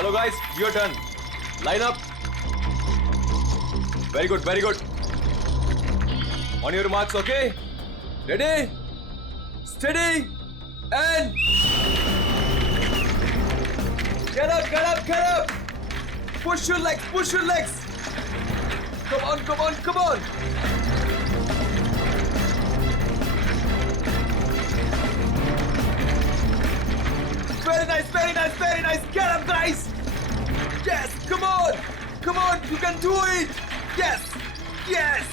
चलो guys, your turn. Line up. Very good, very good. On your marks, okay? Ready, steady and get up, get up, get up. Push your legs, push your legs. Come on, come on, come on. Very nice, very nice, very nice. Get up, guys. Yes, come on. Come on, you can do it. Yes, yes.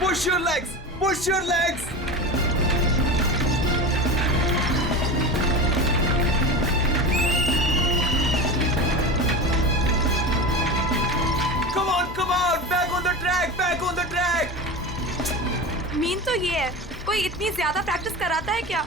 Push your legs, push your legs. Come on, come on. Back on the track, back on the track. Mean तो ये है, कोई इतनी ज्यादा practice कराता है क्या?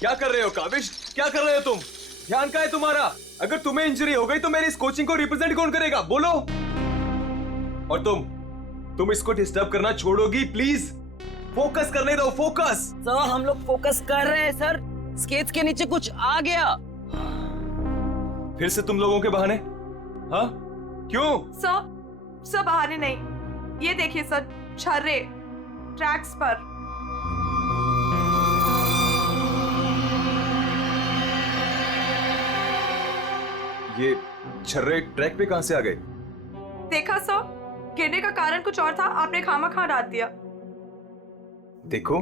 क्या कर रहे हो काविश? क्या कर रहे हो तुम? ध्यान का है तुम्हारा? अगर तुम्हें इंजरी हो गई तो मेरी इस कोचिंग को रिप्रेजेंट कौन करेगा? बोलो. और तुम इसको डिस्टर्ब करना छोड़ोगी प्लीज? फोकस करने दो, फोकस. सर हम लोग फोकस कर रहे हैं सर. स्केट्स के नीचे कुछ आ गया. फिर से तुम लोगों के बहाने? हाँ, क्यों? सर बहाने नहीं, ये देखिए सर, छर्रे ट्रैक्स पर. ये छर्रे ट्रैक पे कहां से आ गए? देखा सर, गिरने का कारण कुछ और था, आपने खामखा डाल दिया. देखो,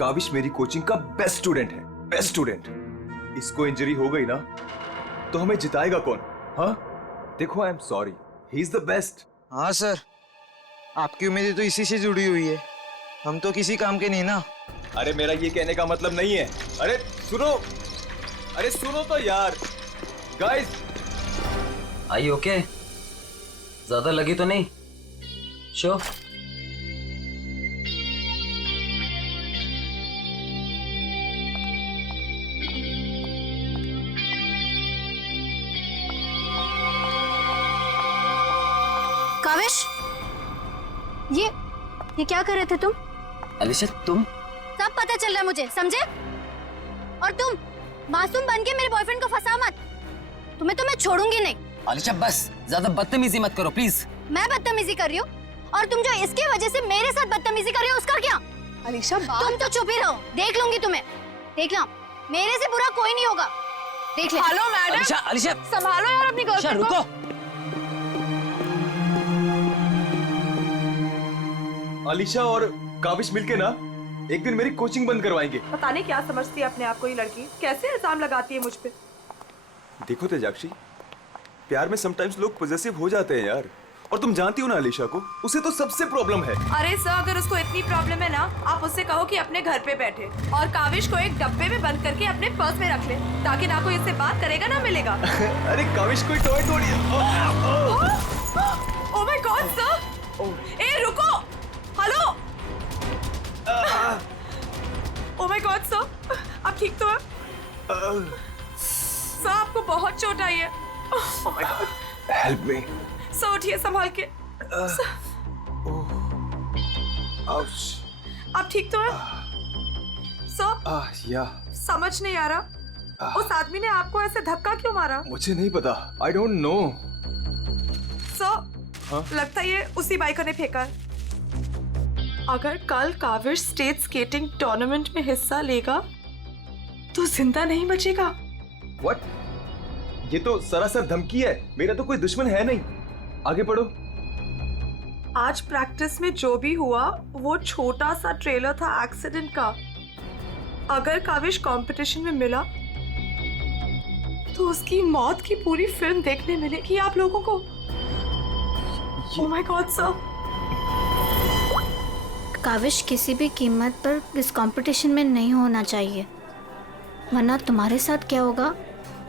काविश मेरी कोचिंग का बेस्ट स्टूडेंट है, बेस्ट स्टूडेंट. इसको इंजरी हो गई ना तो हमें जिताएगा कौन? हाँ, देखो, I am sorry, he is the best. हाँ सर, आपकी उम्मीदें तो इसी से जुड़ी हुई है. हम तो किसी काम के नहीं ना. अरे मेरा ये कहने का मतलब नहीं है. अरे सुनो तो यार. गाइस, आई ओके? ज्यादा लगी तो नहीं? शो काविश, ये क्या कर रहे थे तुम? अलीशा तुम? सब पता चल रहा है मुझे, समझे? और तुम मासूम बन के मेरे बॉयफ्रेंड को फंसा मत. तुम्हें तो मैं छोड़ूंगी नहीं. अलीशा बस ज्यादा बदतमीजी मत करो प्लीज. मैं बदतमीजी कर रही हूँ और तुम जो इसके वजह से मेरे साथ बदतमीजी कर रही हो उसका क्या? अलीशा तुम तो चुप ही रहो, देख लूंगी तुम्हें. देख लो, मेरे से बुरा कोई नहीं होगा. देख ले. हेलो मैडम, अलीशा संभालो यार अपनी अलीशा गर्लफ्रेंड को. रुको. अलीशा और काविश मिलके ना एक दिन मेरी कोचिंग बंद करवाएंगे. पता नहीं क्या समझती है अपने आप को ये लड़की, कैसे इल्जाम लगाती है मुझ पे. देखो तेजाक्षी, प्यार में समटाइम्स लोग पॉजेसिव हो जाते हैं यार. और तुम जानती हो ना अलीशा को, उसे तो सबसे प्रॉब्लम है. अरे सर, अगर उसको इतनी प्रॉब्लम है ना, आप उससे कहो कि अपने घर पे बैठे और काविश को एक डब्बे में बंद करके अपने पर्स में रख ले, ताकि ना कोई इससे बात करेगा ना मिलेगा. अरे काविश कोई टॉय थोड़ी है. Oh my god sir. ए रुको, hello. Oh my god sir, आप ठीक तो हैं? सर आपको बहुत चोट आई है. Oh my God. Help me. Sir उठिए संभाल के. आउच. आप ठीक तो हैं? सर या. समझ नहीं आ रहा, उस आदमी ने आपको ऐसे धक्का क्यों मारा? मुझे नहीं पता, आई डोंट नो. सर लगता है ये उसी बाइकर ने फेंका है. अगर कल काविश स्टेट स्केटिंग टूर्नामेंट में हिस्सा लेगा तो जिंदा नहीं बचेगा. व्हाट? ये तो सरासर धमकी है. मेरा तो कोई दुश्मन है नहीं. आगे पढ़ो. आज प्रैक्टिस में जो भी हुआ वो छोटा सा ट्रेलर था एक्सीडेंट का. अगर काविश कंपटीशन में मिला तो उसकी मौत की पूरी फिल्म देखने मिलेगी आप लोगों को. Oh my god sir. काविश किसी भी कीमत पर इस कंपटीशन में नहीं होना चाहिए, वरना तुम्हारे साथ क्या होगा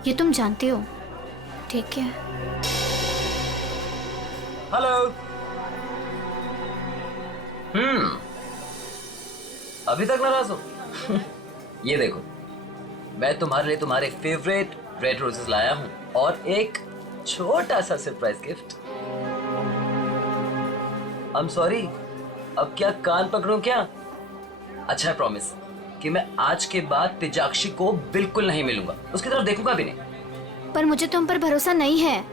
ये तुम जानती हो, ठीक है? हेलो। अभी तक नाराज हो? ये देखो, मैं तुम्हारे लिए तुम्हारे फेवरेट रेड रोजेस लाया हूँ और एक छोटा सा surprise gift. I am sorry, अब क्या कान पकड़ूं क्या? अच्छा है, प्रॉमिस कि मैं आज के बाद तेजाक्षी को बिल्कुल नहीं मिलूंगा, उसकी तरफ देखूंगा भी नहीं। पर मुझे तुम पर भरोसा नहीं है।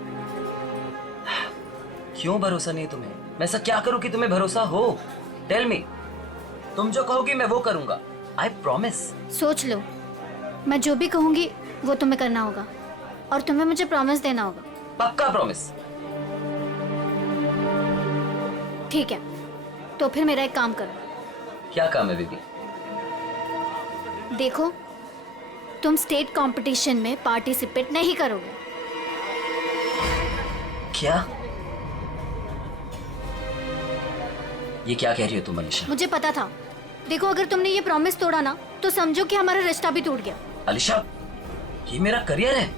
क्यों भरोसा नहीं तुम्हें? मैं ऐसा क्या करूं कि तुम्हें भरोसा हो? Tell me. तुम जो कहोगी मैं वो करूंगा, आई प्रॉमिस। सोच लो, मैं जो भी कहूंगी वो तुम्हें करना होगा और तुम्हें मुझे प्रॉमिस देना होगा। पक्का प्रॉमिस? ठीक है, तो फिर मेरा एक काम करो। क्या काम है बेबी? देखो, तुम स्टेट कंपटीशन में पार्टिसिपेट नहीं करोगे। क्या? ये क्या कह रही हो तुम अलीशा? मुझे पता था। देखो, अगर तुमने ये प्रॉमिस तोड़ा ना तो समझो कि हमारा रिश्ता भी टूट गया। अलीशा, ये मेरा करियर है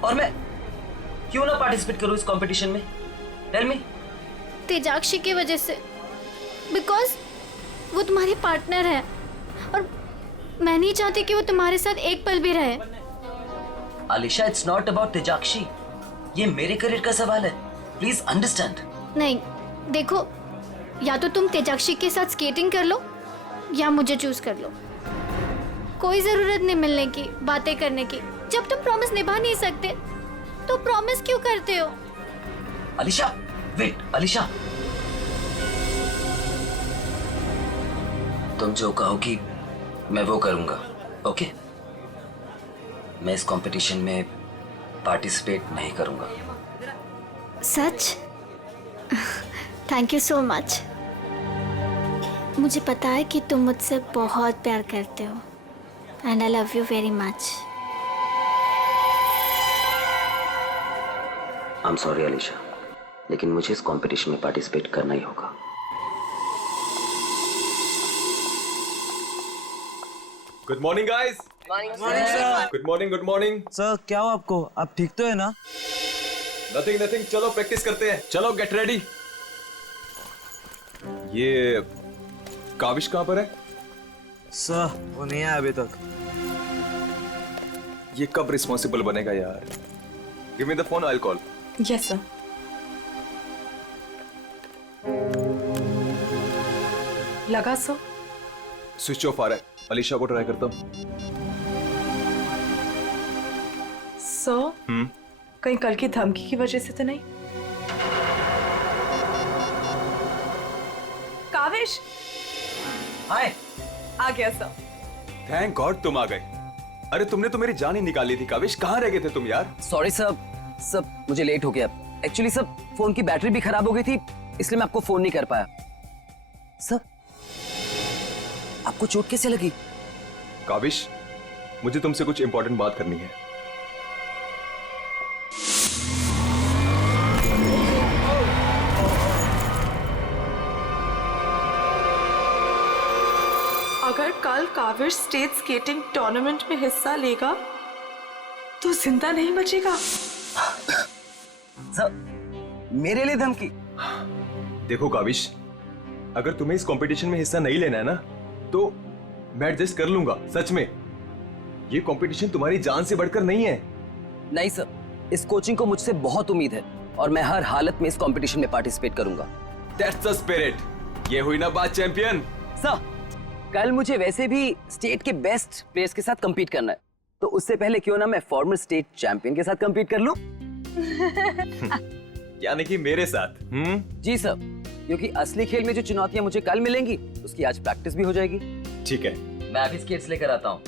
और मैं क्यों ना पार्टिसिपेट करूं इस कंपटीशन में? Tell me. तेजाक्षी की वजह से, बिकॉज वो तुम्हारी पार्टनर है और मैं नहीं चाहती कि वो तुम्हारे साथ एक पल भी रहे। अलीशा, इट्स नॉट अबाउट तेजाक्षी, ये मेरे करियर का सवाल है, प्लीज अंडरस्टैंड। नहीं, देखो, या तो तुम तेजाक्षी के साथ स्केटिंग कर लो या मुझे चूज कर लो। कोई जरूरत नहीं मिलने की, बातें करने की। जब तुम प्रॉमिस निभा नहीं सकते तो प्रॉमिस क्यों करते हो? अलीशा, वेट अलीशा, तुम जो कहोगी मैं वो करूंगा, ओके? मैं इस कंपटीशन में पार्टिसिपेट नहीं करूंगा। सच? Thank you so much. मुझे पता है कि तुम मुझसे बहुत प्यार करते हो and I love you very much. I am sorry Alisha, लेकिन मुझे इस कंपटीशन में पार्टिसिपेट करना ही होगा। Good morning guys. Morning sir. Good morning, good morning. Sir क्या हो आपको? आप ठीक तो है ना? नथिंग नथिंग, चलो प्रैक्टिस करते हैं। चलो गेट रेडी। ये काविश कहाँ पर है? सर वो नहीं आया अभी तक। ये कब रिस्पॉन्सिबल बनेगा यार? Give me the phone, I will call. Yes sir. लगा सर? स्विच ऑफ आ रहा है। अलीशा को ट्राई करता हूँ। सर, कहीं कल की धमकी की वजह से तो नहीं? काविश हाय। आ गया सर। थैंक गॉड तुम आ गए। अरे तुमने तो मेरी जान ही निकाल ली थी काविश। कहाँ रह गए थे तुम यार? सॉरी सर, मुझे लेट हो गया। एक्चुअली सर, फोन की बैटरी भी खराब हो गई थी, इसलिए मैं आपको फोन नहीं कर पाया। सर, आपको चोट कैसे लगी? काविश, मुझे तुमसे कुछ इंपॉर्टेंट बात करनी है। अगर कल काविश स्टेट स्केटिंग टूर्नामेंट में हिस्सा लेगा तो जिंदा नहीं बचेगा। सर, मेरे लिए धमकी? देखो काविश, अगर तुम्हें इस कंपटीशन में हिस्सा नहीं लेना है ना तो मैं एडजस्ट कर लूंगा। सच में, ये कंपटीशन तुम्हारी जान से बढ़कर नहीं है। नहीं सर, इस कोचिंग को मुझसे बहुत उम्मीद है और मैं हर हालत में इस कंपटीशन में पार्टिसिपेट करूंगा। That's the spirit. ये हुई ना बात चैंपियन। सर, कल मुझे वैसे भी स्टेट के बेस्ट प्लेयर्स के साथ compete करना है, तो उससे पहले क्यों ना मैं फॉर्मर स्टेट चैंपियन के साथ compete कर लूं? यानी कि मेरे साथ? जी सर, क्योंकि असली खेल में जो चुनौतियां मुझे कल मिलेंगी उसकी आज प्रैक्टिस भी हो जाएगी। ठीक है। मैं अभी स्केट्स लेकर आता हूँ।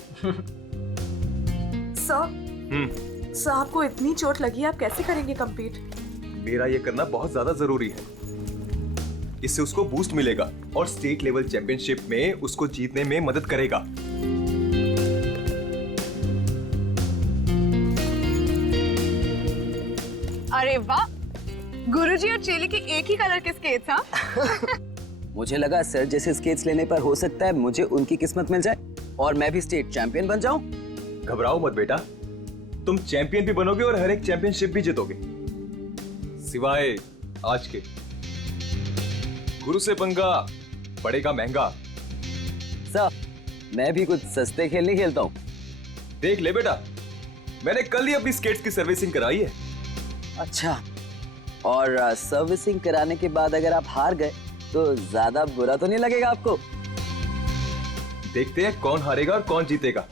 सर, आपको इतनी चोट लगी है, आप कैसे करेंगे कंपीट? मेरा ये करना बहुत ज्यादा जरूरी है। इससे उसको बूस्ट मिलेगा और स्टेट लेवल चैंपियनशिप में उसको जीतने में मदद करेगा। अरे वाह, गुरुजी और चेले के एक ही कलर के स्केट्स, हाँ? मुझे लगा सर जैसे स्केट्स लेने पर हो सकता है मुझे उनकी किस्मत मिल जाए और मैं भी स्टेट चैंपियन बन जाऊं। घबराओ मत बेटा, तुम चैंपियन भी बनोगे और हर एक चैंपियनशिप भी जीतोगे, सिवाय आज के। गुरु से पंगा पड़ेगा महंगा। सर मैं भी कुछ सस्ते खेल नहीं खेलता हूँ। देख ले बेटा, मैंने कल ही अपनी स्केट्स की सर्विसिंग कराई है। अच्छा, और सर्विसिंग कराने के बाद अगर आप हार गए तो ज्यादा बुरा तो नहीं लगेगा आपको? देखते हैं कौन हारेगा और कौन जीतेगा।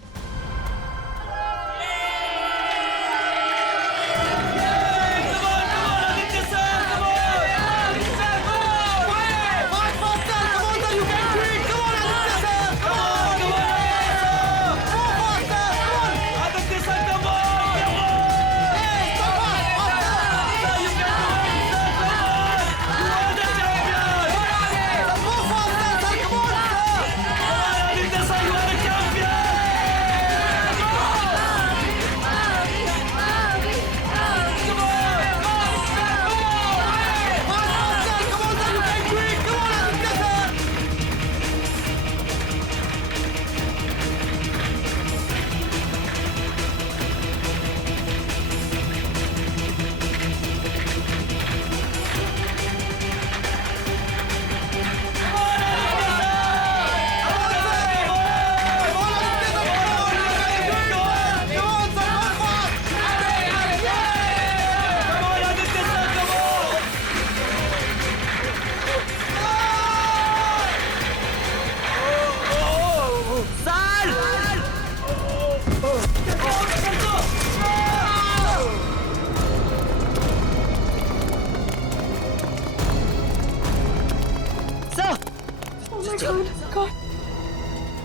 God,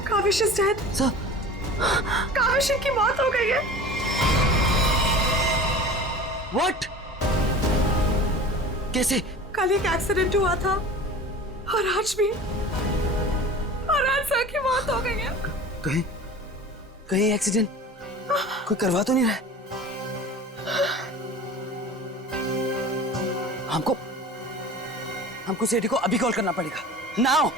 Kaavish is dead. Sir Kaavish की मौत हो गई है। व्हाट? कैसे? कल एक एक्सीडेंट हुआ था और आज भी, और आज सर की मौत हो गई है। कहीं कहीं एक्सीडेंट कोई करवा तो नहीं रहा है? हमको सेठी को अभी कॉल करना पड़ेगा नाउ।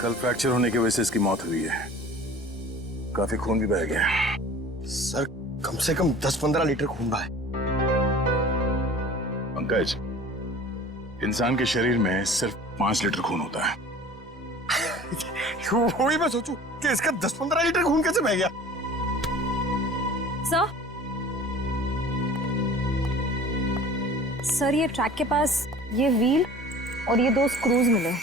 कल फ्रैक्चर होने की वजह से इसकी मौत हुई है। काफी खून भी बह गया। सर कम से कम 10-15 लीटर खून बहा है। पंकज, इंसान के शरीर में सिर्फ 5 लीटर खून होता है। वही मैं सोचूं कि इसका 10-15 लीटर खून कैसे बह गया। सर ये ट्रैक के पास ये व्हील और ये 2 स्क्रूज मिले।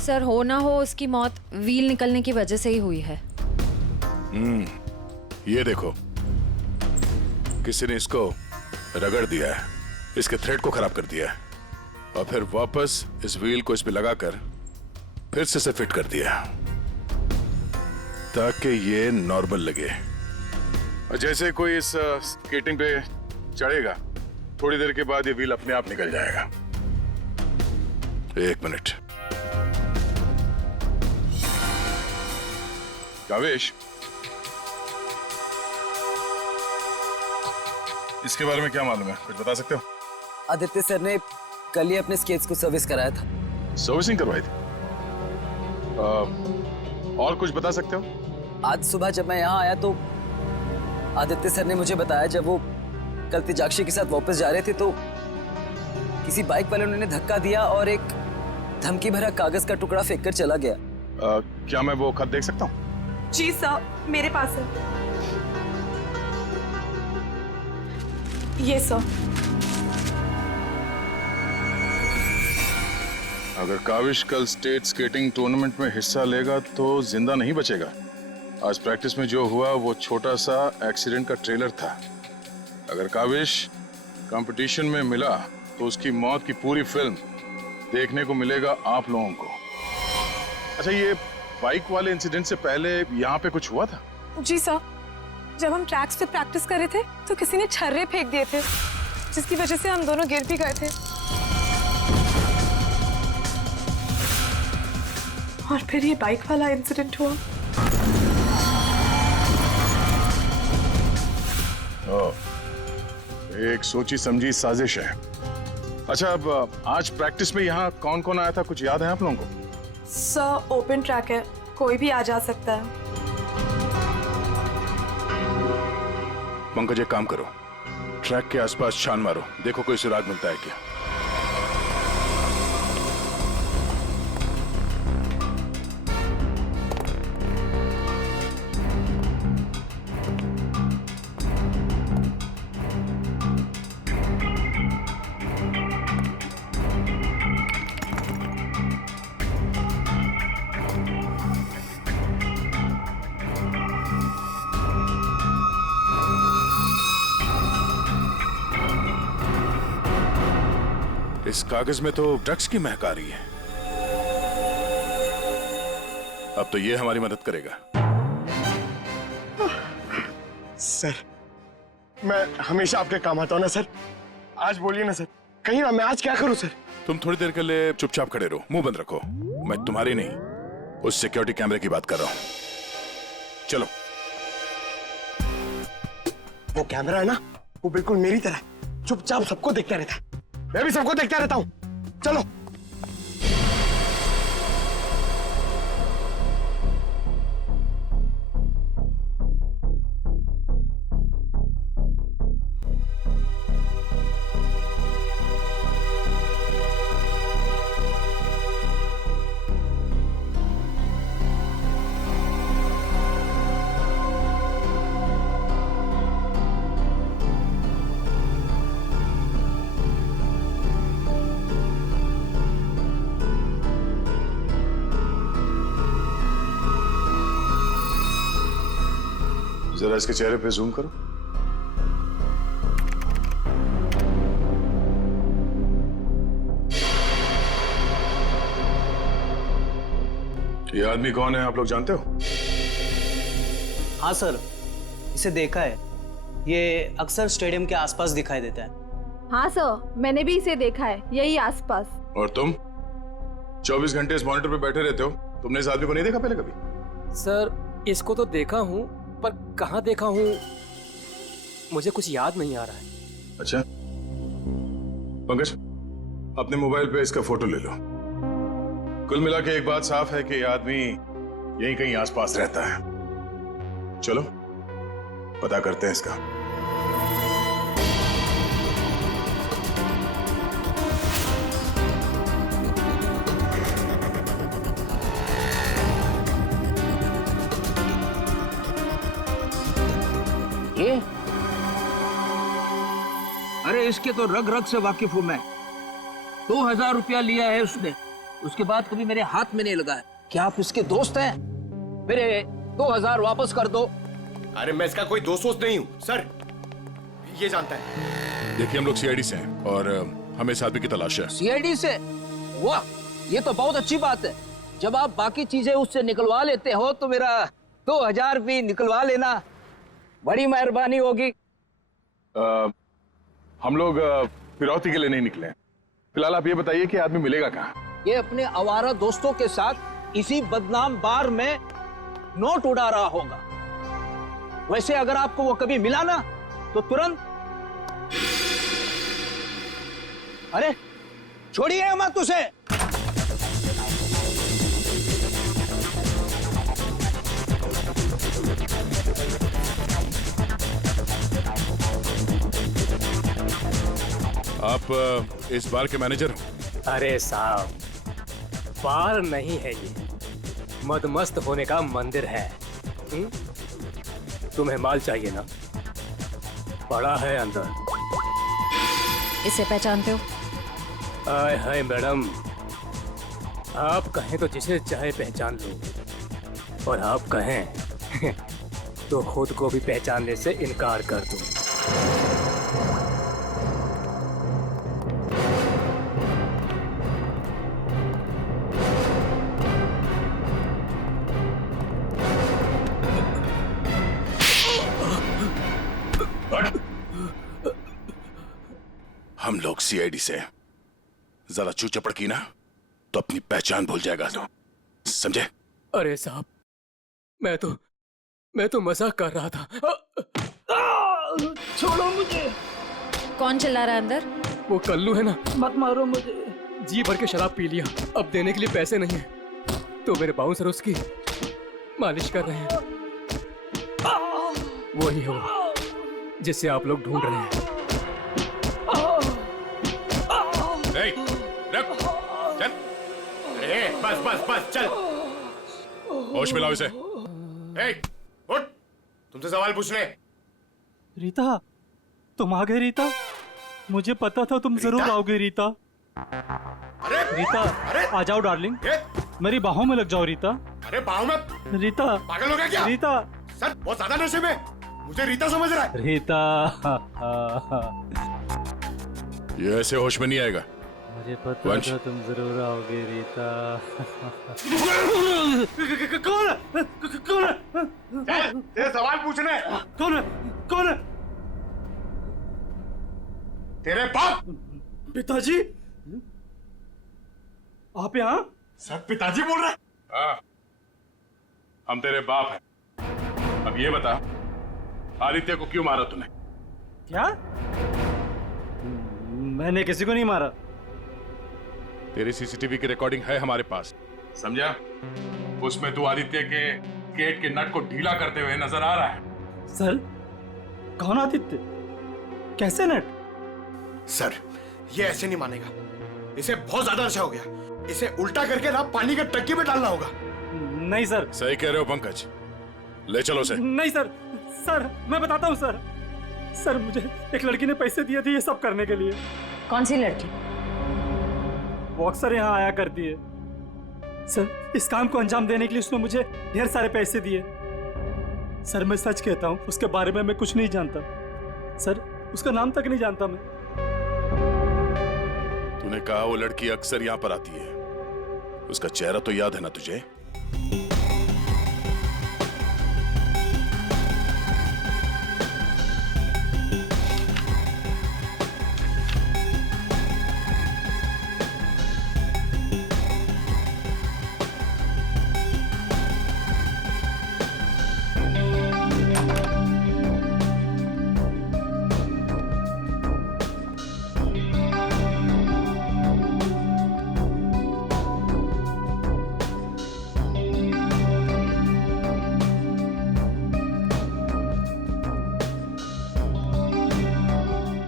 सर हो ना हो उसकी मौत व्हील निकलने की वजह से ही हुई है। ये देखो, किसी ने इसको रगड़ दिया है, इसके थ्रेड को खराब कर दिया है और फिर वापस इस व्हील को इस पे लगाकर फिर से इसे फिट कर दिया ताकि ये नॉर्मल लगे। और जैसे कोई इस स्केटिंग पे चढ़ेगा, थोड़ी देर के बाद ये व्हील अपने आप निकल जाएगा। 1 मिनट। कावेश, इसके बारे में क्या मालूम है? कुछ बता सकते हो? आदित्य सर ने कल ही अपने स्केट्स को सर्विस कराया था। सर्विसिंग करवाई थी? और कुछ बता सकते हो? आज सुबह जब मैं यहाँ आया तो आदित्य सर ने मुझे बताया जब वो कल तेजाक्षी के साथ वापस जा रहे थे तो किसी बाइक वाले ने धक्का दिया और एक धमकी भरा कागज का टुकड़ा फेंक कर चला गया। क्या मैं वो खत देख सकता हूँ? जी सर, मेरे पास है। ये सर। अगर काविश कल स्टेट स्केटिंग टूर्नामेंट में हिस्सा लेगा तो जिंदा नहीं बचेगा। आज प्रैक्टिस में जो हुआ वो छोटा सा एक्सीडेंट का ट्रेलर था। अगर काविश कंपटीशन में मिला तो उसकी मौत की पूरी फिल्म देखने को मिलेगा आप लोगों को। अच्छा, ये बाइक वाले इंसिडेंट से पहले यहाँ पे कुछ हुआ था? जी सर, जब हम ट्रैक्स पे प्रैक्टिस कर रहे थे तो किसी ने छर्रे फेंक दिए थे, जिसकी वजह से हम दोनों गिर भी गए थे। और फिर ये बाइक वाला इंसिडेंट हुआ। एक सोची समझी साजिश है। अच्छा, अब आज प्रैक्टिस में यहाँ कौन कौन आया था, कुछ याद है आप लोगों को? सर ओपन ट्रैक है, कोई भी आ जा सकता है। पंकज, एक काम करो, ट्रैक के आसपास छान मारो, देखो कोई सुराग मिलता है क्या। इस कागज में तो ड्रग्स की महक आ रही है। अब तो ये हमारी मदद करेगा। सर, मैं हमेशा आपके काम आता हूँ ना सर। आज बोलिए ना सर, कहीं ना मैं आज क्या करूँ सर? तुम थोड़ी देर के लिए चुपचाप खड़े रहो, मुंह बंद रखो। मैं तुम्हारी नहीं, उस सिक्योरिटी कैमरे की बात कर रहा हूँ। चलो। वो कैमरा है ना, वो बिल्कुल मेरी तरह चुपचाप सबको देखता रहता है। मैं भी सबको देखता रहता हूँ। चलो। जरा इसके चेहरे पे जूम करो। ये आदमी कौन है, आप लोग जानते हो? हाँ सर, इसे देखा है। ये अक्सर स्टेडियम के आसपास दिखाई देता है। हाँ सर, मैंने भी इसे देखा है, यही आसपास। और तुम 24 घंटे इस मॉनिटर पे बैठे रहते हो, तुमने इस आदमी को नहीं देखा पहले कभी? सर, इसको तो देखा हूँ, पर कहाँ देखा हूँ मुझे कुछ याद नहीं आ रहा है। अच्छा, पंकज, अपने मोबाइल पे इसका फोटो ले लो। कुल मिला के एक बात साफ है कि ये आदमी यहीं कहीं आसपास रहता है। चलो पता करते हैं इसका। ये? अरे इसके तो रग रग से वाकिफ हूं मैं। 2000 रुपया लिया है उसने, उसके बाद कभी मेरे हाथ में नहीं लगा है। क्या आप इसके दोस्त हैं? मेरे 2000 वापस कर दो। अरे मैं इसका कोई दोस्त वोस्त नहीं हूँ सर, ये जानता है। देखिए, हम लोग सीआईडी से हैं और हमें इस आदमी की तलाश है। सीआईडी से? वाह, ये तो बहुत अच्छी बात है। जब आप बाकी चीजें उससे निकलवा लेते हो तो मेरा 2000 भी निकलवा लेना, बड़ी मेहरबानी होगी। हम लोग फिरौती के लिए नहीं निकले हैं। फिलहाल आप ये बताइए कि आदमी मिलेगा कहाँ? ये अपने आवारा दोस्तों के साथ इसी बदनाम बार में नोट उड़ा रहा होगा। वैसे अगर आपको वो कभी मिला ना तो तुरंत, अरे छोड़िए मत उसे। आप इस बार के मैनेजर हो? अरे साहब, बार नहीं है ये, मदमस्त होने का मंदिर है। तुम्हें माल चाहिए ना, पड़ा है अंदर। इसे पहचानते हो? आय हाय मैडम, आप कहें तो जिसे चाहे पहचान लो, और आप कहें तो खुद को भी पहचानने से इनकार कर दूं। सीआईडी से। जरा चू चपड़ की ना तो अपनी पहचान भूल जाएगा तू, समझे? अरे साहब, मैं तो मजाक कर रहा था। छोड़ो मुझे। कौन चिल्ला रहा है अंदर? वो कल्लू है ना, मत मारो मुझे। जी भर के शराब पी लिया, अब देने के लिए पैसे नहीं है, तो मेरे बाउंसर उसकी मालिश कर रहे हैं। वही है वो जिसे आप लोग ढूंढ रहे हैं। रख, चल। बस चल। होश मिलाओ इसे। उठ, तुमसे सवाल पूछने। रीता, तुम आ गए रीता? मुझे पता था तुम जरूर आओगे रीता। अरे रीता, आ जाओ डार्लिंग, मेरी बाहों में लग जाओ रीता। अरे बाहों में? रीता, पागल हो गया क्या? रीता सर बहुत ज्यादा नशे में, मुझे रीता समझ रहा है। रीता ये ऐसे होश में नहीं आएगा। मुझे पता था तुम जरूर आओगे रीता। कौन है? तेरे सवाल पूछने। कौन है? तेरे बाप। पिताजी, आप यहाँ? सर पिताजी बोल रहे? हाँ, हम तेरे बाप हैं। अब ये बता, आदित्य को क्यों मारा तूने? क्या? मैंने किसी को नहीं मारा। तेरी सीसीटीवी की रिकॉर्डिंग है हमारे पास, समझा? उसमें तू आदित्य के गेट के नट को ढीला करते हुए नजर आ रहा है। सर, कौन आदित्य? कैसे नट? सर, ये ऐसे नहीं मानेगा, इसे बहुत ज्यादा नशा हो गया, इसे उल्टा करके ना पानी के टंकी में डालना होगा। नहीं सर। सही कह रहे हो पंकज, ले चलो उसे। नहीं सर, सर मैं बताता हूँ सर। सर, मुझे एक लड़की ने पैसे दिए थे ये सब करने के लिए। कौन सी लड़की? वो अक्सर यहाँ आया करती है सर। इस काम को अंजाम देने के लिए उसने मुझे ढेर सारे पैसे दिए। सर, मैं सच कहता हूँ, उसके बारे में मैं कुछ नहीं जानता सर, उसका नाम तक नहीं जानता मैं। तूने कहा वो लड़की अक्सर यहाँ पर आती है, उसका चेहरा तो याद है ना तुझे?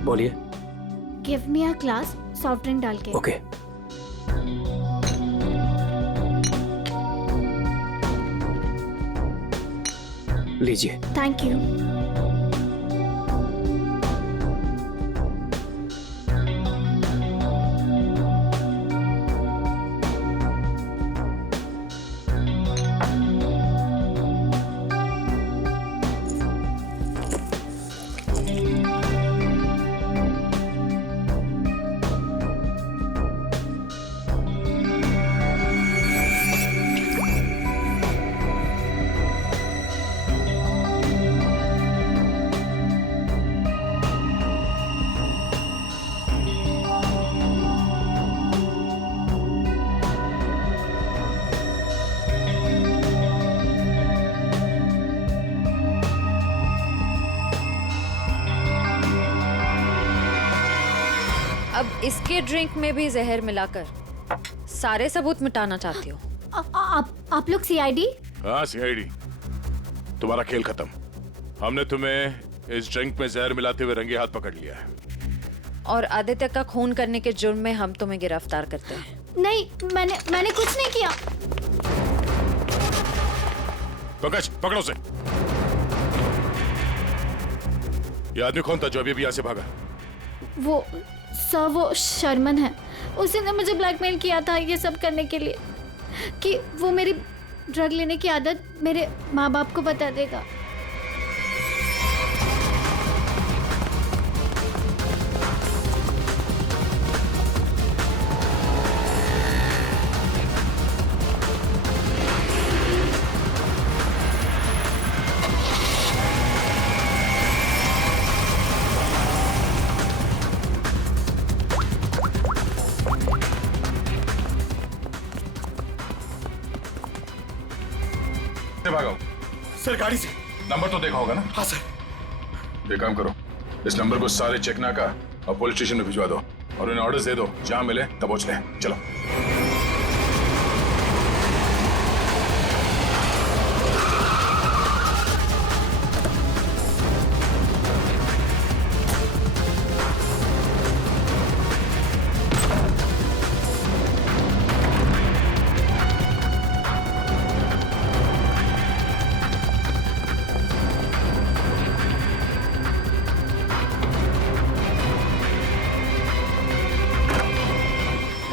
बोलिए। Give me a glass soft drink डाल के। ओके। लीजिए। Thank you. अब इसके ड्रिंक में भी जहर मिलाकर सारे सबूत मिटाना चाहती हो? आप लोग सीआईडी? हाँ सीआईडी। तुम्हारा खेल खत्म। हमने तुम्हें इस ड्रिंक में जहर मिलाते हुए रंगे हाथ पकड़ लिया है। और आदित्य का खून करने के जुर्म में हम तुम्हें गिरफ्तार करते हैं। नहीं, मैंने कुछ नहीं किया। पंकज, पकड़ो उसे। ये आदमी कौन था जो अभी यहाँ से भागा? वो सर, वो शर्मन है। उसी ने मुझे ब्लैकमेल किया था ये सब करने के लिए, कि वो मेरी ड्रग लेने की आदत मेरे माँ बाप को बता देगा। सर गाड़ी से। नंबर तो देखा होगा ना? हाँ सर। एक काम करो, इस नंबर को सारे चेकनाका और पुलिस स्टेशन में भिजवा दो और उन्हें ऑर्डर्स दे दो, जहां मिले तब पहुंच ले। चलो।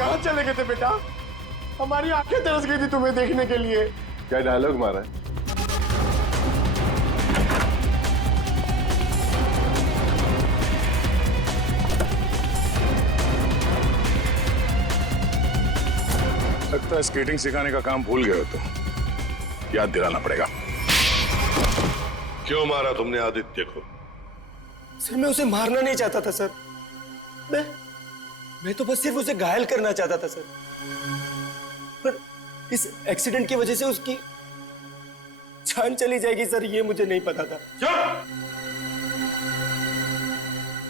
कहाँ चले गए थे बेटा? हमारी आंखें तरस गई थी तुम्हें देखने के लिए। क्या डायलॉग मारा है? लगता है स्केटिंग सिखाने का काम भूल गए हो तुम, याद दिलाना पड़ेगा। क्यों मारा तुमने आदित्य को? सर मैं उसे मारना नहीं चाहता था सर। मैं तो बस सिर्फ उसे घायल करना चाहता था सर। पर इस एक्सीडेंट की वजह से उसकी जान चली जाएगी सर, ये मुझे नहीं पता था।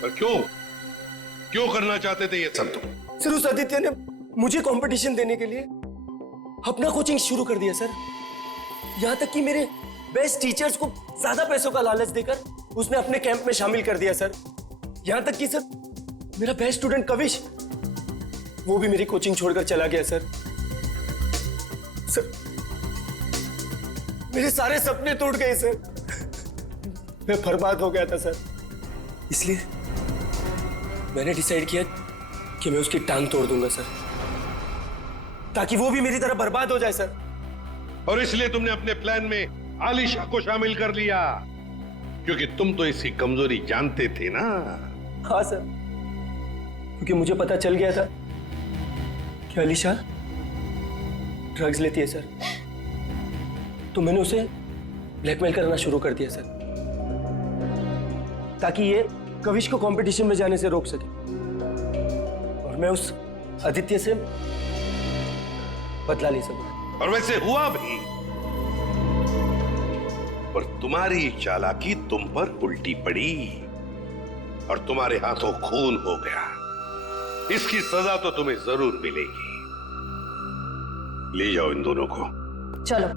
पर क्यों करना चाहते थे ये सब तुम? सर उस आदित्य ने मुझे कंपटीशन देने के लिए अपना कोचिंग शुरू कर दिया सर। यहां तक कि मेरे बेस्ट टीचर्स को ज्यादा पैसों का लालच देकर उसने अपने कैंप में शामिल कर दिया सर। यहां तक कि सर मेरा बेस्ट स्टूडेंट कविश, वो भी मेरी कोचिंग छोड़कर चला गया सर। सर मेरे सारे सपने टूट गए सर। मैं बर्बाद हो गया था सर। इसलिए मैंने डिसाइड किया कि मैं उसकी टांग तोड़ दूंगा सर, ताकि वो भी मेरी तरह बर्बाद हो जाए सर। और इसलिए तुमने अपने प्लान में आलिशा को शामिल कर लिया, क्योंकि तुम तो इसकी कमजोरी जानते थे ना। हाँ सर, क्योंकि मुझे पता चल गया था कि आलिशा ड्रग्स लेती है सर, तो मैंने उसे ब्लैकमेल करना शुरू कर दिया सर, ताकि ये कविश को कंपटीशन में जाने से रोक सके और मैं उस आदित्य से बदला ले सकूं। और वैसे हुआ भी, पर तुम्हारी चालाकी तुम पर उल्टी पड़ी और तुम्हारे हाथों खून हो गया। इसकी सजा तो तुम्हें जरूर मिलेगी। ले जाओ इन दोनों को। चलो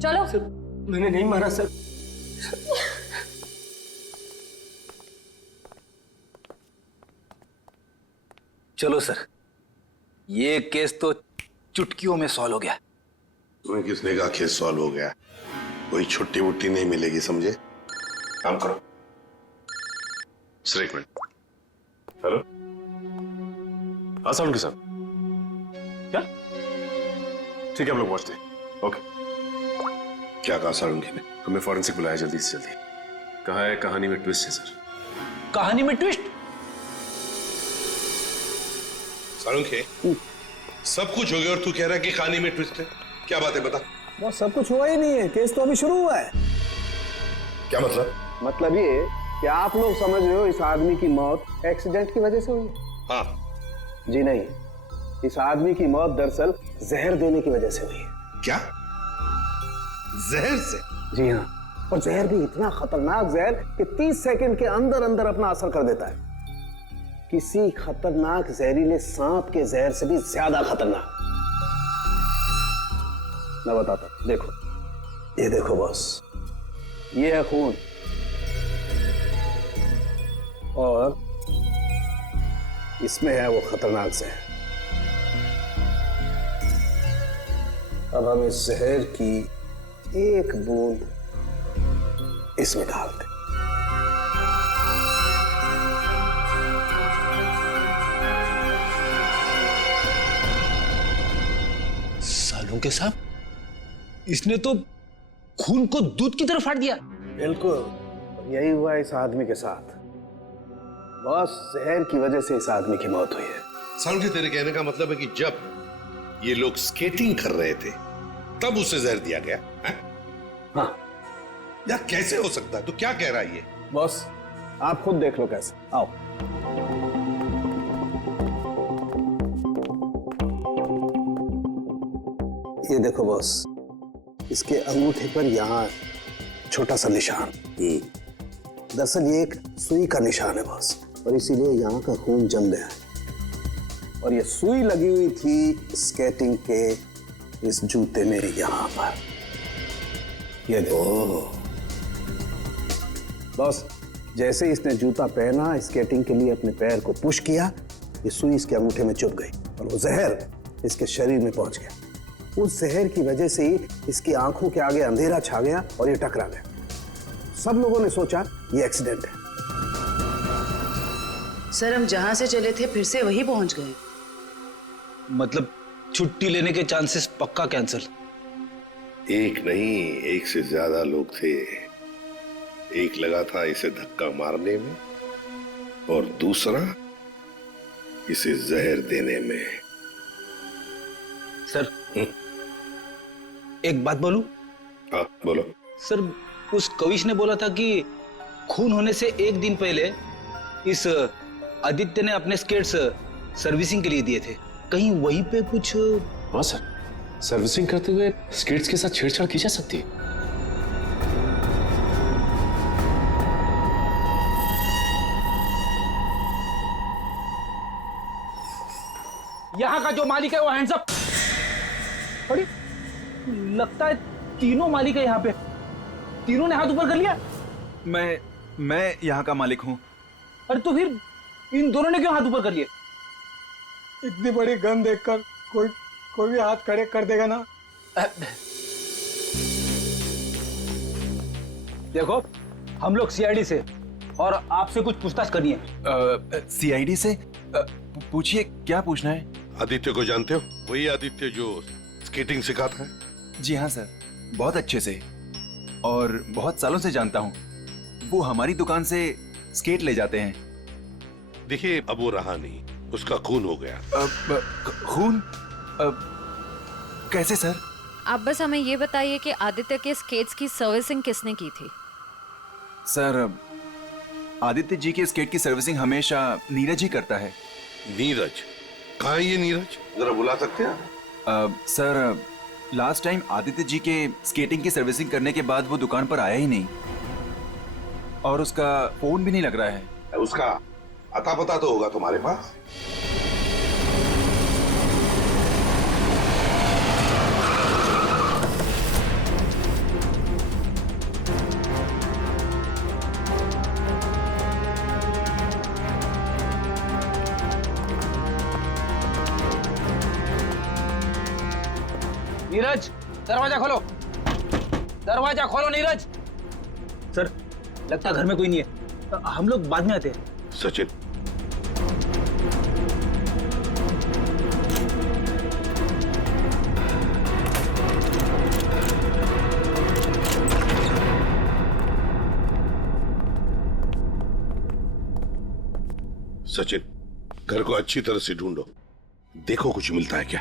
चलो। सर मैंने नहीं मारा सर। चलो सर, ये केस तो चुटकियों में सॉल्व हो गया। तुम्हें किसने कहा केस सॉल्व हो गया? कोई छुट्टी वुट्टी नहीं मिलेगी, समझे? काम करो। सर एक मिनट। हेलो, हाँ सालुंखे साहब। क्या? ठीक है, हम लोग पहुंचते हैं। ओके। क्या कहा सालुंखे ने? हमें फॉरेंसिक बुलाया जल्दी से जल्दी। कहा है कहानी में ट्विस्ट है सर। कहानी में ट्विस्ट? सालुंखे, सब कुछ हो गया और तू कह रहा है कि कहानी में ट्विस्ट है? क्या बात है, बता। वो सब कुछ हुआ ही नहीं है, केस तो अभी शुरू हुआ है। क्या मतलब? मतलब ये कि आप लोग समझ रहे हो इस आदमी की मौत एक्सीडेंट की वजह से हुई है। हाँ। जी नहीं, इस आदमी की मौत दरअसल जहर देने की वजह से हुई है। क्या? जहर से? जी हाँ, और जहर भी इतना खतरनाक जहर कि 30 सेकंड के अंदर अंदर अपना असर कर देता है। किसी खतरनाक जहरीले सांप के जहर से भी ज्यादा खतरनाक। मैं बताता हूं, देखो, ये देखो बॉस, ये है खून और इसमें है वो खतरनाक जहर। अब हम इस जहर की एक बूंद इसमें डाल दें। सालुंखे साहब, इसने तो खून को दूध की तरह फाड़ दिया। बिल्कुल, यही हुआ इस आदमी के साथ। बस जहर की वजह से इस आदमी की मौत हुई है। सालुंखे, तेरे कहने का मतलब है कि जब ये लोग स्केटिंग कर रहे थे तब उसे जहर दिया गया है? हाँ। यार कैसे हो सकता है? तू क्या कह रहा है ये? बॉस आप खुद देख लो कैसे। आओ। ये देखो बॉस, इसके अंगूठे पर यहाँ छोटा सा निशान। दरअसल ये एक सुई का निशान है बॉस, और इसीलिए यहाँ का खून जम गया है। और ये सुई लगी हुई थी स्केटिंग के इस जूते में यहाँ पर। ये देखो बॉस, जैसे ही इसने जूता पहना, स्केटिंग के लिए अपने पैर को पुश किया, ये सुई इसके अंगूठे में चुभ गई और वो जहर इसके शरीर में पहुंच गया। उस जहर की वजह से ही इसकी आंखों के आगे अंधेरा छा गया और ये टकरा गया। सब लोगों ने सोचा ये एक्सीडेंट है। सर, हम जहां से चले थे फिर से वही पहुंच गए। मतलब छुट्टी लेने के चांसेस पक्का कैंसिल? एक नहीं, एक से ज्यादा लोग थे। एक लगा था इसे धक्का मारने में और दूसरा इसे जहर देने में। सर एक बात बोलूं? हाँ बोलो। सर, उस कविश ने बोला था कि खून होने से एक दिन पहले इस आदित्य ने अपने स्केट्स सर्विसिंग के लिए दिए थे। कहीं वहीं पे कुछ? हाँ सर, सर्विसिंग करते हुए स्केट्स के साथ छेड़छाड़ की जा सकती है। यहाँ का जो मालिक है वो हैंड्स अप। अरे लगता है तीनों मालिक है यहाँ पे। तीनों ने हाथ ऊपर कर लिया। मैं यहाँ का मालिक हूँ। अरे तो फिर इन दोनों ने क्यों हाथ ऊपर कर लिए? इतनी बड़ी गन देखकर कोई भी हाथ खड़े कर देगा ना। देखो, हम लोग सीआईडी से और आपसे कुछ पूछताछ करनी है। सीआईडी से? पूछिए, क्या पूछना है? आदित्य को जानते हो? वही आदित्य जो स्केटिंग सिखाता है? जी हाँ सर, बहुत अच्छे से और बहुत सालों से जानता हूँ। वो हमारी दुकान से स्केट ले जाते हैं। देखिए, अब वो रहा नहीं, उसका खून हो गया। खून? कैसे सर? आप बस हमें ये बताइए कि आदित्य के स्केट्स की सर्विसिंग किसने की थी? सर, आदित्य जी के स्केट की सर्विसिंग हमेशा नीरज ही करता है। नीरज? कहाँ है ये नीरज? जरा बुला सकते हैं? Sir, last time Aditya ji के स्केटिंग की सर्विसिंग करने के बाद वो दुकान पर आया ही नहीं और उसका फोन भी नहीं लग रहा है। उसका अता पता तो होगा तुम्हारे पास? नीरज, दरवाजा खोलो। दरवाजा खोलो नीरज। सर, लगता घर में कोई नहीं है, हम लोग बाद में आते हैं। सचिन, सचिन, घर को अच्छी तरह से ढूंढो, देखो कुछ मिलता है क्या।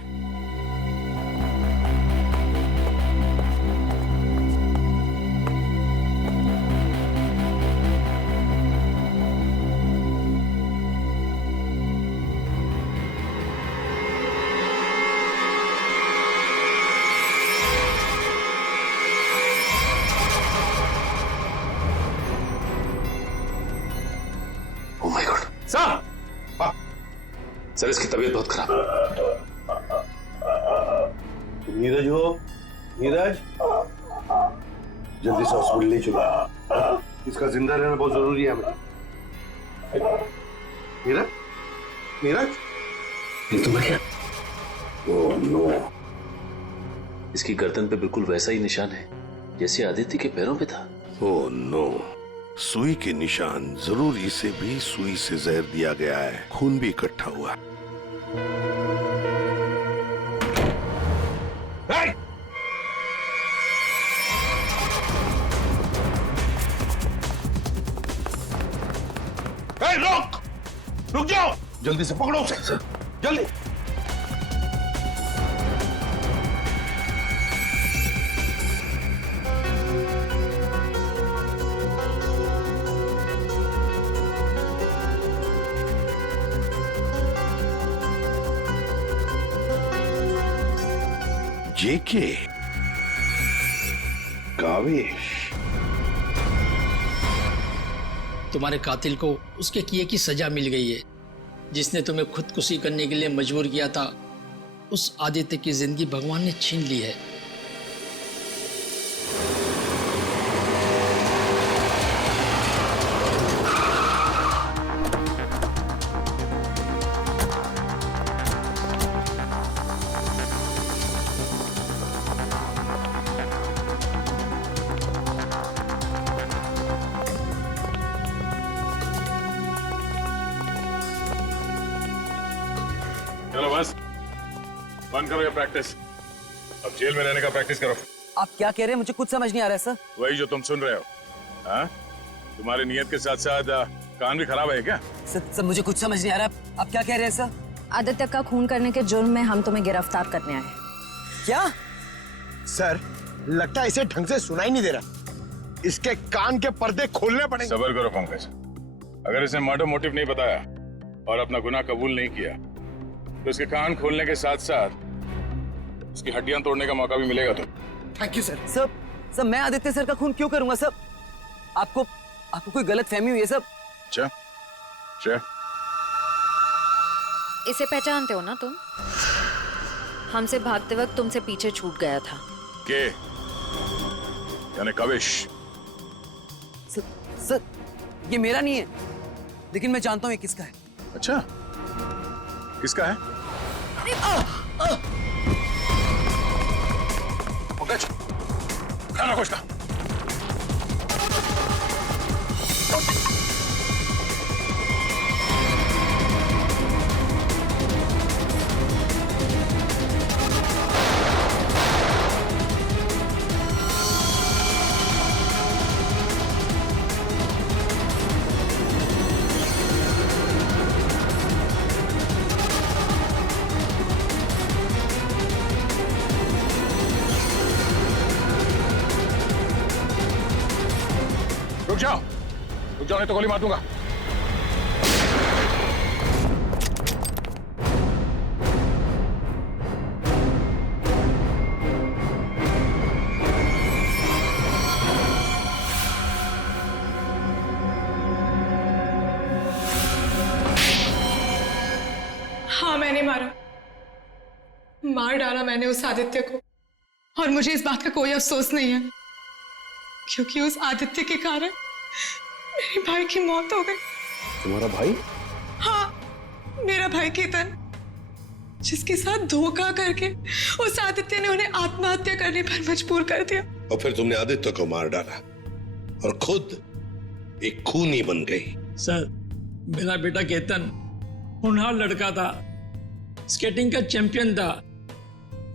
ओह माय गॉड सर! सर, इसकी तबीयत बहुत खराब है। तुम नीरज हो? नीरज, जल्दी से हॉस्पिटल ले चलो, इसका जिंदा रहना बहुत जरूरी है हमें। नीरज, नीरज, ये तो मर गया। Oh no. इसकी गर्दन पे बिल्कुल वैसा ही निशान है जैसे आदित्य के पैरों पे था। ओह नो, सुई के निशान। जरूर इसे भी सुई से जहर दिया गया है, खून भी इकट्ठा हुआ। रुक, रुक जाओ, जल्दी से पकड़ो उसे, जल्दी। जेके, कावेश, तुम्हारे कातिल को उसके किए की सजा मिल गई है। जिसने तुम्हें खुदकुशी करने के लिए मजबूर किया था, उस आदित्य की जिंदगी भगवान ने छीन ली है। चलो बस बंद करो ये प्रैक्टिस, अब जेल में रहने का प्रैक्टिस करो। आप क्या कह रहे हैं? मुझे कुछ समझ नहीं आ रहा है सर। वही जो तुम सुन रहे हो। हाँ, तुम्हारी नियत के साथ साथ कान भी खराब है क्या? सर मुझे कुछ समझ नहीं आ रहा। आप क्या कह रहे हैं सर? आदित्य का खून करने के जुर्म में हम तुम्हें गिरफ्तार करने आए। क्या? सर लगता है इसे ढंग से सुनाई नहीं दे रहा, इसके कान के पर्दे खोलने पड़ेंगे। सबर करो पंकज, अगर इसने मर्डर मोटिव नहीं बताया और अपना गुनाह कबूल नहीं किया तो इसके कान खोलने के साथ साथ उसकी हड्डियां तोड़ने का मौका भी मिलेगा। तो थैंक यू सर। सर मैं आदित्य सर का खून क्यों करूंगा सर? आपको कोई गलत फहमी हुई है सर? अच्छा, इसे पहचानते हो ना तुम? हमसे भागते वक्त तुमसे पीछे छूट गया था। के यानी कावेश? सर ये मेरा नहीं है, लेकिन मैं जानता हूँ ये किसका है। अच्छा, किसका है? पंकज, खाना कुछ ना। रुक जाओ नहीं तो गोली मार दूंगा। हाँ मैंने मार डाला मैंने उस आदित्य को, और मुझे इस बात का कोई अफसोस नहीं है, क्योंकि उस आदित्य के कारण मेरे भाई की मौत हो गई। तुम्हारा भाई? हाँ, मेरा भाई केतन, जिसके साथ धोखा करके उस आदित्य ने उन्हें आत्महत्या करने पर मजबूर कर दिया। और फिर तुमने आदित्य को मार डाला और खुद एक खूनी बन गई। सर, मेरा बेटा केतन होनहार लड़का था, स्केटिंग का चैंपियन था।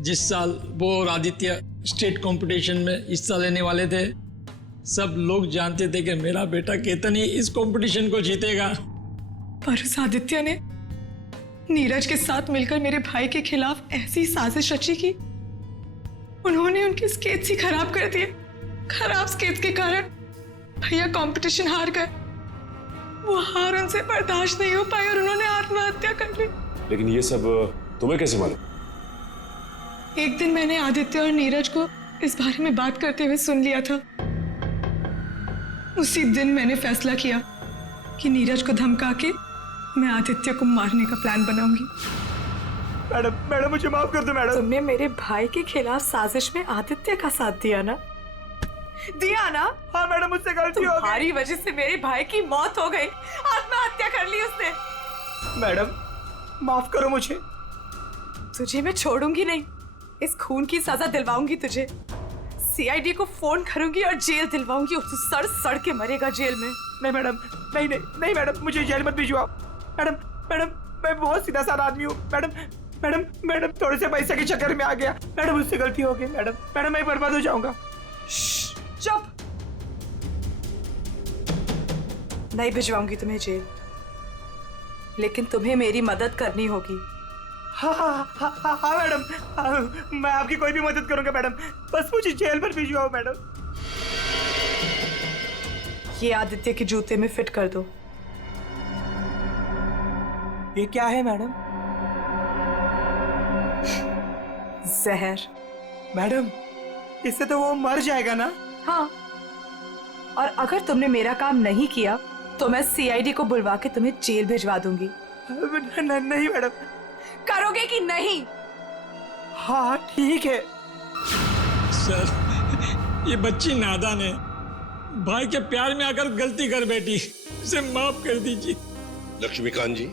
जिस साल वो और आदित्य स्टेट कंपटीशन में हिस्सा लेने वाले थे, सब लोग जानते थे कि मेरा बेटा केतन ही इस कंपटीशन को जीतेगा। पर उस आदित्य ने नीरज के साथ मिलकर मेरे भाई के खिलाफ ऐसी साजिश रची की उन्होंने उनके स्केट्स ही खराब कर दिए। खराब स्केट्स के कारण भैया कंपटीशन हार गए। वो हार उनसे बर्दाश्त नहीं हो पाई और उन्होंने आत्महत्या कर ली। लेकिन ये सब तुम्हें कैसे मालूम? एक दिन मैंने आदित्य और नीरज को इस बारे में बात करते हुए सुन लिया था। उसी दिन मैंने फैसला किया कि नीरज को धमका के मैं आदित्य को मारने का प्लान बनाऊंगी। मैडम मुझे माफ कर दो मैडम। तुमने मेरे भाई के खिलाफ साजिश में आदित्य का साथ दिया ना? हाँ मैडम, मुझसे गलती हो गई। तुम्हारी वजह से मेरे भाई की मौत हो गई, आत्महत्या कर ली उसने। मैडम माफ करो मुझे। तुझे मैं छोड़ूंगी नहीं, इस खून की सजा दिलवाऊंगी तुझे। सीआईडी को फोन करूंगी और जेल दिलवाऊंगी और तू सड़ के मरेगा जेल में। नहीं मैडम, नहीं मैडम, मुझे जेल मत भिजवाओ। मैडम मैं बहुत सीधा साधा आदमी हूँ। मैडम थोड़े से पैसे के चक्कर में आ गया। मैडम मुझसे गलती हो गई। मैडम मैं बर्बाद हो जाऊंगा। चुप। नहीं भिजवाऊंगी तुम्हें जेल, लेकिन तुम्हें मेरी मदद करनी होगी। हाँ मैडम, मैं आपकी कोई भी मदद करूंगा मैडम, बस मुझे जेल पर भिजवाओ मैडम। ये आदित्य के जूते में फिट कर दो। ये क्या है मैडम? जहर। मैडम इससे तो वो मर जाएगा ना? हाँ, और अगर तुमने मेरा काम नहीं किया तो मैं सीआईडी को बुलवा के तुम्हें जेल भिजवा दूंगी। नहीं मैडम, करोगे कि नहीं? हाँ ठीक है। सर, ये बच्ची नादान है, भाई के प्यार में आकर गलती कर बैठी, उसे माफ कर दीजिए। लक्ष्मीकांत जी,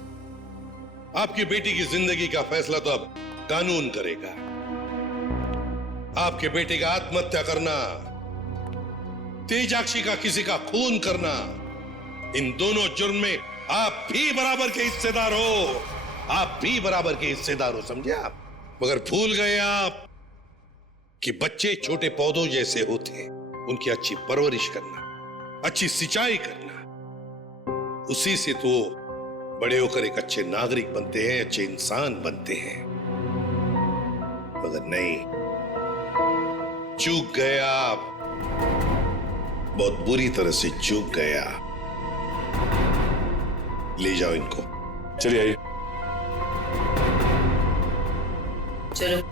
आपकी बेटी की जिंदगी का फैसला तो अब कानून करेगा। आपके बेटे का आत्महत्या करना, तेजाक्षी का किसी का खून करना, इन दोनों जुर्म में आप भी बराबर के हिस्सेदार हो। आप भी बराबर के हिस्सेदार हो, समझे आप? मगर भूल गए आप कि बच्चे छोटे पौधों जैसे होते हैं, उनकी अच्छी परवरिश करना, अच्छी सिंचाई करना, उसी से तो बड़े होकर एक अच्छे नागरिक बनते हैं, अच्छे इंसान बनते हैं। मगर नहीं, चूक गए आप, बहुत बुरी तरह से चूक गया। ले जाओ इनको। चलिए आइए। चलो।